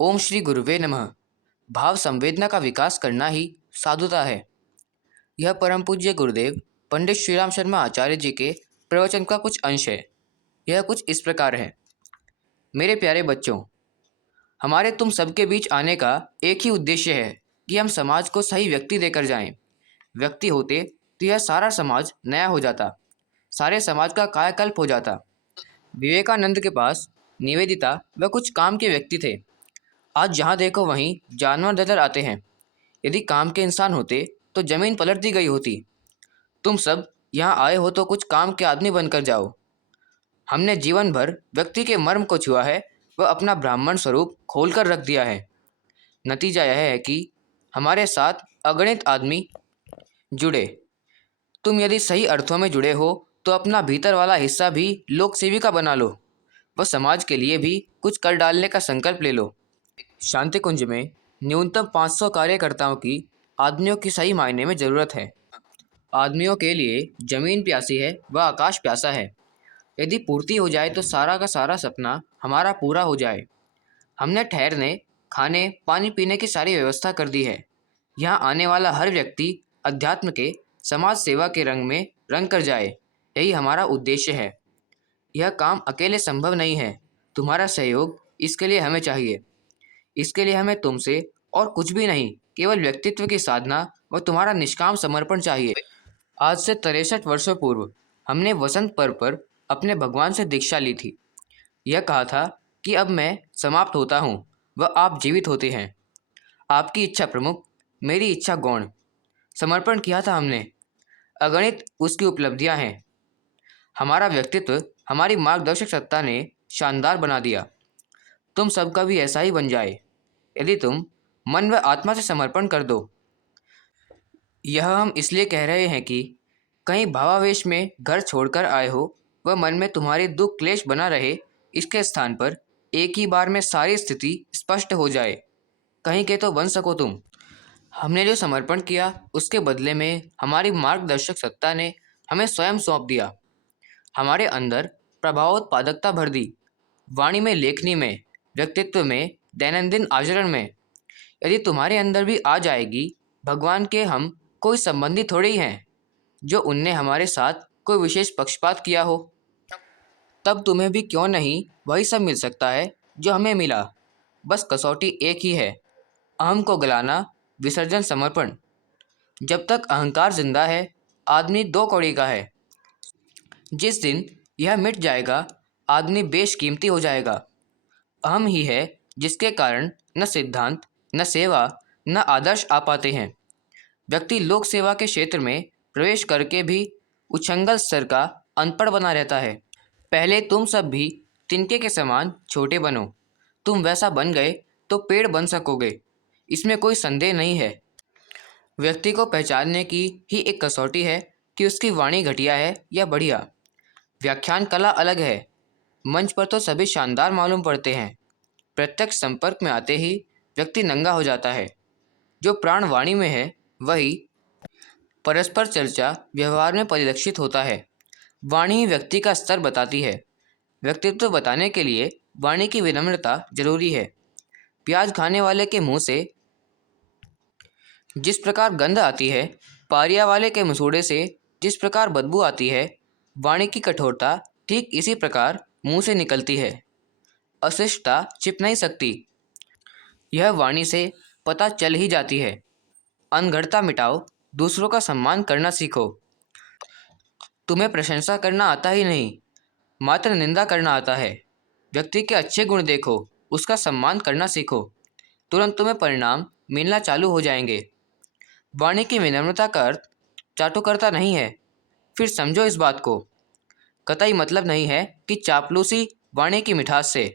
ओम श्री गुरुवे नमः। भाव संवेदना का विकास करना ही साधुता है। यह परम पूज्य गुरुदेव पंडित श्रीराम शर्मा आचार्य जी के प्रवचन का कुछ अंश है। यह कुछ इस प्रकार है। मेरे प्यारे बच्चों, हमारे तुम सबके बीच आने का एक ही उद्देश्य है कि हम समाज को सही व्यक्ति देकर जाएं। व्यक्ति होते तो यह सारा समाज नया हो जाता, सारे समाज का कायाकल्प हो जाता। विवेकानंद के पास निवेदिता व कुछ काम के व्यक्ति थे। आज जहाँ देखो वहीं जानवर नजर आते हैं। यदि काम के इंसान होते तो जमीन पलट दी गई होती। तुम सब यहाँ आए हो तो कुछ काम के आदमी बनकर जाओ। हमने जीवन भर व्यक्ति के मर्म को छुआ है व अपना ब्राह्मण स्वरूप खोल कर रख दिया है। नतीजा यह है कि हमारे साथ अगणित आदमी जुड़े। तुम यदि सही अर्थों में जुड़े हो तो अपना भीतर वाला हिस्सा भी लोक सेविका बना लो व समाज के लिए भी कुछ कर डालने का संकल्प ले लो। शांति कुंज में न्यूनतम 500 कार्यकर्ताओं की आदमियों की सही मायने में ज़रूरत है। आदमियों के लिए जमीन प्यासी है व आकाश प्यासा है। यदि पूर्ति हो जाए तो सारा का सारा सपना हमारा पूरा हो जाए। हमने ठहरने, खाने, पानी पीने की सारी व्यवस्था कर दी है। यहाँ आने वाला हर व्यक्ति अध्यात्म के, समाज सेवा के रंग में रंग कर जाए, यही हमारा उद्देश्य है। यह काम अकेले संभव नहीं है। तुम्हारा सहयोग इसके लिए हमें चाहिए। इसके लिए हमें तुमसे और कुछ भी नहीं, केवल व्यक्तित्व की साधना व तुम्हारा निष्काम समर्पण चाहिए। आज से 63 वर्षों पूर्व हमने वसंत पर्व पर अपने भगवान से दीक्षा ली थी। यह कहा था कि अब मैं समाप्त होता हूँ व आप जीवित होते हैं। आपकी इच्छा प्रमुख, मेरी इच्छा गौण। समर्पण किया था हमने। अगणित उसकी उपलब्धियां हैं। हमारा व्यक्तित्व हमारी मार्गदर्शक सत्ता ने शानदार बना दिया। तुम सबका भी ऐसा ही बन जाए यदि तुम मन व आत्मा से समर्पण कर दो। यह हम इसलिए कह रहे हैं कि कहीं भावावेश में घर छोड़कर आए हो व मन में तुम्हारी दुख क्लेश बना रहे, इसके स्थान पर एक ही बार में सारी स्थिति स्पष्ट हो जाए। कहीं के तो बन सको तुम। हमने जो समर्पण किया उसके बदले में हमारी मार्गदर्शक सत्ता ने हमें स्वयं सौंप दिया। हमारे अंदर प्रभावोत्पादकता भर दी। वाणी में, लेखनी में, व्यक्तित्व में, दैनंदिन आचरण में। यदि तुम्हारे अंदर भी आ जाएगी, भगवान के हम कोई संबंधी थोड़े ही हैं जो उनने हमारे साथ कोई विशेष पक्षपात किया हो। तब तुम्हें भी क्यों नहीं वही सब मिल सकता है जो हमें मिला। बस कसौटी एक ही है, अहम को गलाना, विसर्जन, समर्पण। जब तक अहंकार जिंदा है, आदमी दो कौड़ी का है। जिस दिन यह मिट जाएगा, आदमी बेशकीमती हो जाएगा। अहम ही है जिसके कारण न सिद्धांत, न सेवा, न आदर्श आ पाते हैं। व्यक्ति लोक सेवा के क्षेत्र में प्रवेश करके भी उच्छृंखल स्तर का अनपढ़ बना रहता है। पहले तुम सब भी तिनके के समान छोटे बनो। तुम वैसा बन गए तो पेड़ बन सकोगे, इसमें कोई संदेह नहीं है। व्यक्ति को पहचानने की ही एक कसौटी है कि उसकी वाणी घटिया है या बढ़िया। व्याख्यान कला अलग है। मंच पर तो सभी शानदार मालूम पड़ते हैं। प्रत्यक्ष संपर्क में आते ही व्यक्ति नंगा हो जाता है। जो प्राण वाणी में है वही परस्पर चर्चा व्यवहार में परिलक्षित होता है। वाणी ही व्यक्ति का स्तर बताती है। व्यक्तित्व बताने के लिए वाणी की विनम्रता जरूरी है। प्याज खाने वाले के मुंह से जिस प्रकार गंध आती है, पारिया वाले के मसूड़े से जिस प्रकार बदबू आती है, वाणी की कठोरता ठीक इसी प्रकार मुंह से निकलती है। अशिष्टता छिप नहीं सकती, यह वाणी से पता चल ही जाती है। अनघड़ता मिटाओ, दूसरों का सम्मान करना सीखो। तुम्हें प्रशंसा करना आता ही नहीं, मात्र निंदा करना आता है। व्यक्ति के अच्छे गुण देखो, उसका सम्मान करना सीखो। तुरंत तुम्हें परिणाम मिलना चालू हो जाएंगे। वाणी की विनम्रता का अर्थ चाटुकरता नहीं है। फिर समझो इस बात को। कतई मतलब नहीं है कि चापलूसी वाणी की मिठास से।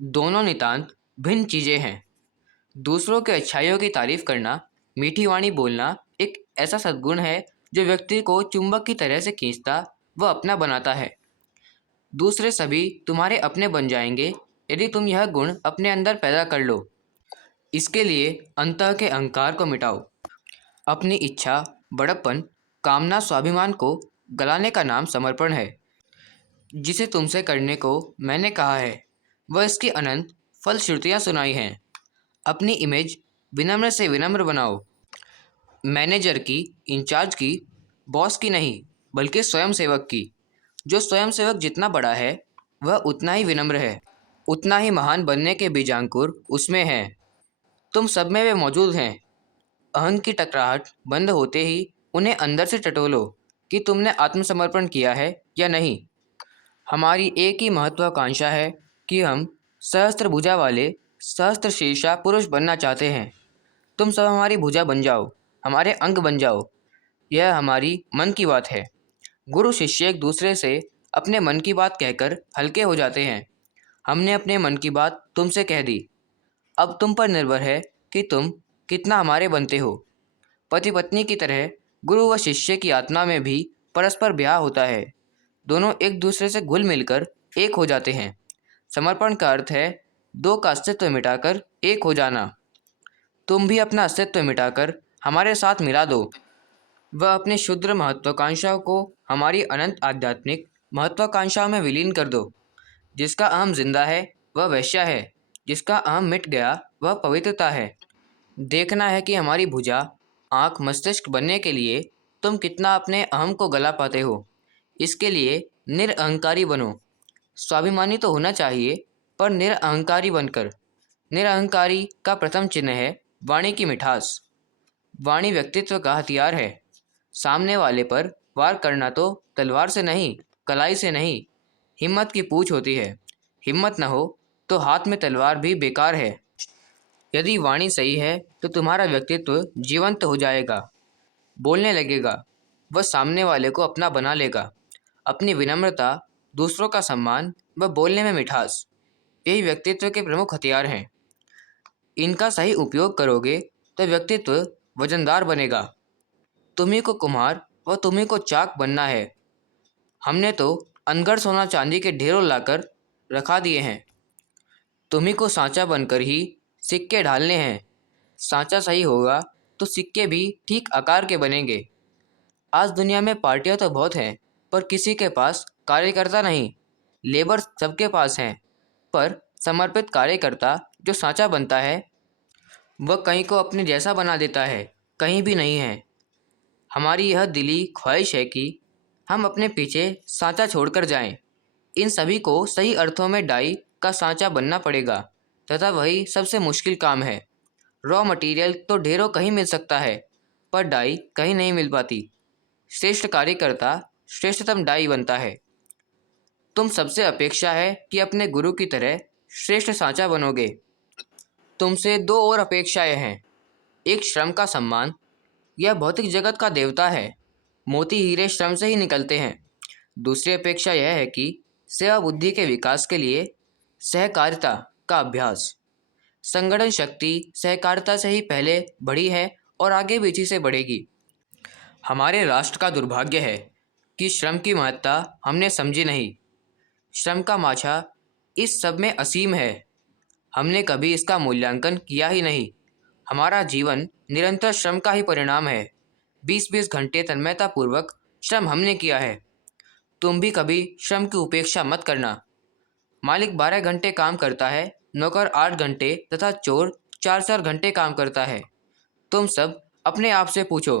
दोनों नितांत भिन्न चीज़ें हैं। दूसरों के अच्छाइयों की तारीफ करना, मीठी वाणी बोलना एक ऐसा सद्गुण है जो व्यक्ति को चुंबक की तरह से खींचता व अपना बनाता है। दूसरे सभी तुम्हारे अपने बन जाएंगे यदि तुम यह गुण अपने अंदर पैदा कर लो। इसके लिए अंतः के अहंकार को मिटाओ। अपनी इच्छा, बड़प्पन, कामना, स्वाभिमान को गलाने का नाम समर्पण है। जिसे तुमसे करने को मैंने कहा है वह इसकी अनंत फलश्रुतियाँ सुनाई हैं। अपनी इमेज विनम्र से विनम्र बनाओ। मैनेजर की, इंचार्ज की, बॉस की नहीं, बल्कि स्वयंसेवक की। जो स्वयंसेवक जितना बड़ा है वह उतना ही विनम्र है, उतना ही महान बनने के बीजांकुर उसमें हैं। तुम सब में वे मौजूद हैं। अहंग की टकराहट बंद होते ही उन्हें अंदर से टटोलो कि तुमने आत्मसमर्पण किया है या नहीं। हमारी एक ही महत्वाकांक्षा है कि हम सहस्त्र भुजा वाले सहस्त्र शीर्षा पुरुष बनना चाहते हैं। तुम सब हमारी भुजा बन जाओ, हमारे अंग बन जाओ। यह हमारी मन की बात है। गुरु शिष्य एक दूसरे से अपने मन की बात कहकर हल्के हो जाते हैं। हमने अपने मन की बात तुमसे कह दी। अब तुम पर निर्भर है कि तुम कितना हमारे बनते हो। पति पत्नी की तरह गुरु व शिष्य की आत्मा में भी परस्पर ब्याह होता है। दोनों एक दूसरे से घुल मिलकर एक हो जाते हैं। समर्पण का अर्थ है दो का अस्तित्व मिटाकर एक हो जाना। तुम भी अपना अस्तित्व मिटाकर हमारे साथ मिला दो। वह अपने क्षुद्र महत्वाकांक्षाओं को हमारी अनंत आध्यात्मिक महत्वाकांक्षाओं में विलीन कर दो। जिसका अहम जिंदा है वह वैश्या है, जिसका अहम मिट गया वह पवित्रता है। देखना है कि हमारी भुजा, आँख, मस्तिष्क बनने के लिए तुम कितना अपने अहम को गला पाते हो। इसके लिए निरअहंकारी बनो। स्वाभिमानी तो होना चाहिए, पर निरअहंकारी बनकर। निरअहंकारी का प्रथम चिन्ह है वाणी की मिठास। वाणी व्यक्तित्व का हथियार है। सामने वाले पर वार करना तो तलवार से नहीं, कलाई से नहीं, हिम्मत की पूछ होती है। हिम्मत न हो तो हाथ में तलवार भी बेकार है। यदि वाणी सही है तो तुम्हारा व्यक्तित्व जीवंत हो जाएगा, बोलने लगेगा। वह सामने वाले को अपना बना लेगा। अपनी विनम्रता, दूसरों का सम्मान व बोलने में मिठास, यही व्यक्तित्व के प्रमुख हथियार हैं। इनका सही उपयोग करोगे तो व्यक्तित्व वजनदार बनेगा। तुम्ही को कुम्हार व तुम्ही को चाक बनना है। हमने तो अनगढ़ सोना चांदी के ढेरों लाकर रखा दिए हैं। तुम्ही को सांचा बनकर ही सिक्के ढालने हैं। सांचा सही होगा तो सिक्के भी ठीक आकार के बनेंगे। आज दुनिया में पार्टियां तो बहुत हैं, पर किसी के पास कार्यकर्ता नहीं। लेबर सबके पास हैं, पर समर्पित कार्यकर्ता जो सांचा बनता है वह कहीं को अपने जैसा बना देता है, कहीं भी नहीं है। हमारी यह दिली ख्वाहिश है कि हम अपने पीछे सांचा छोड़कर जाएं। इन सभी को सही अर्थों में डाई का सांचा बनना पड़ेगा, तथा वही सबसे मुश्किल काम है। रॉ मटेरियल तो ढेरों कहीं मिल सकता है, पर डाई कहीं नहीं मिल पाती। श्रेष्ठ कार्यकर्ता श्रेष्ठतम डाई बनता है। तुम सबसे अपेक्षा है कि अपने गुरु की तरह श्रेष्ठ सांचा बनोगे। तुमसे दो और अपेक्षाएं हैं। एक, श्रम का सम्मान। यह भौतिक जगत का देवता है। मोती हीरे श्रम से ही निकलते हैं। दूसरी अपेक्षा यह है कि सेवा बुद्धि के विकास के लिए सहकारिता का अभ्यास। संगठन शक्ति सहकारिता से ही पहले बढ़ी है और आगे भी इसी से बढ़ेगी। हमारे राष्ट्र का दुर्भाग्य है कि श्रम की महत्ता हमने समझी नहीं। श्रम का माछा इस सब में असीम है। हमने कभी इसका मूल्यांकन किया ही नहीं। हमारा जीवन निरंतर श्रम का ही परिणाम है। 20-20 घंटे तन्मयतापूर्वक श्रम हमने किया है। तुम भी कभी श्रम की उपेक्षा मत करना। मालिक 12 घंटे काम करता है, नौकर 8 घंटे तथा चोर 4-4 घंटे काम करता है। तुम सब अपने आप से पूछो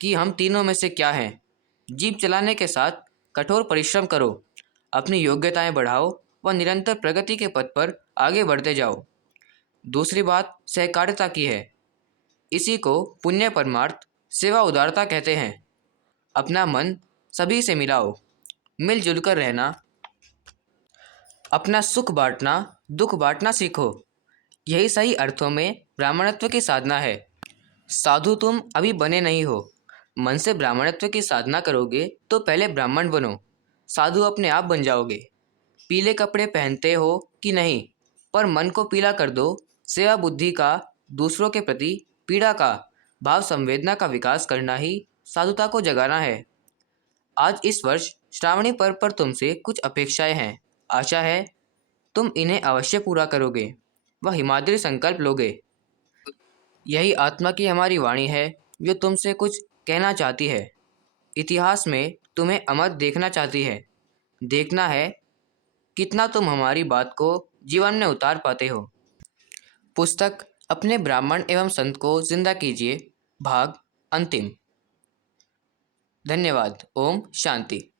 कि हम तीनों में से क्या हैं। जीप चलाने के साथ कठोर परिश्रम करो, अपनी योग्यताएं बढ़ाओ व निरंतर प्रगति के पथ पर आगे बढ़ते जाओ। दूसरी बात सहकारिता की है। इसी को पुण्य, परमार्थ, सेवा, उदारता कहते हैं। अपना मन सभी से मिलाओ, मिलजुल कर रहना, अपना सुख बांटना, दुख बांटना सीखो। यही सही अर्थों में ब्राह्मणत्व की साधना है। साधु तुम अभी बने नहीं हो। मन से ब्राह्मणत्व की साधना करोगे तो पहले ब्राह्मण बनो, साधु अपने आप बन जाओगे। पीले कपड़े पहनते हो कि नहीं, पर मन को पीला कर दो। सेवा बुद्धि का, दूसरों के प्रति पीड़ा का, भाव संवेदना का विकास करना ही साधुता को जगाना है। आज इस वर्ष श्रावणी पर्व पर तुमसे कुछ अपेक्षाएं हैं। आशा है तुम इन्हें अवश्य पूरा करोगे व हिमाद्री संकल्प लोगे। यही आत्मा की हमारी वाणी है जो तुमसे कुछ कहना चाहती है। इतिहास में तुम्हें अमर देखना चाहती है। देखना है कितना तुम हमारी बात को जीवन में उतार पाते हो। पुस्तक अपने ब्राह्मण एवं संत को जिंदा कीजिए, भाग अंतिम। धन्यवाद। ओम शांति।